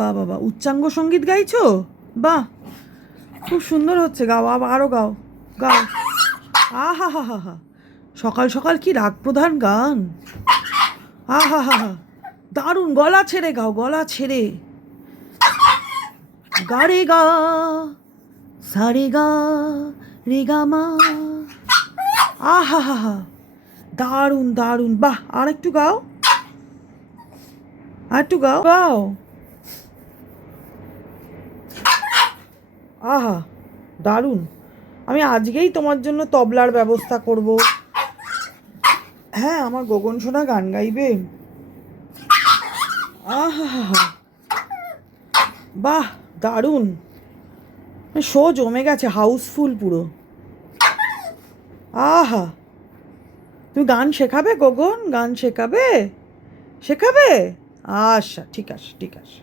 বাবা উচ্চাঙ্গ সঙ্গীত গাইছো? বাহ, খুব সুন্দর হচ্ছে, গাও, আরও গাও, গাও। আহা হা হা হা, সকাল সকাল কি রাগ প্রধান গান! আহা হা হা, দারুণ, গলা ছেড়ে গাও, গলা ছেড়ে। গা রে গা, সা রে গা, রে গা মা। আহা হা হা, দারুণ দারুণ, বাহ, আর একটু গাও, আর একটু গাও, গাও। আহা, দারুণ। আমি আজকেই তোমার জন্য তবলার ব্যবস্থা করব। হ্যাঁ, আমার গগন সোনা গান গাইবে। আহা হা হা, বাহ, দারুণ। শো জমে গেছে, হাউসফুল পুরো। আহা, তুমি গান শেখাবে গগন? গান শেখাবে? শেখাবে? আচ্ছা, ঠিক আছে, ঠিক আছে।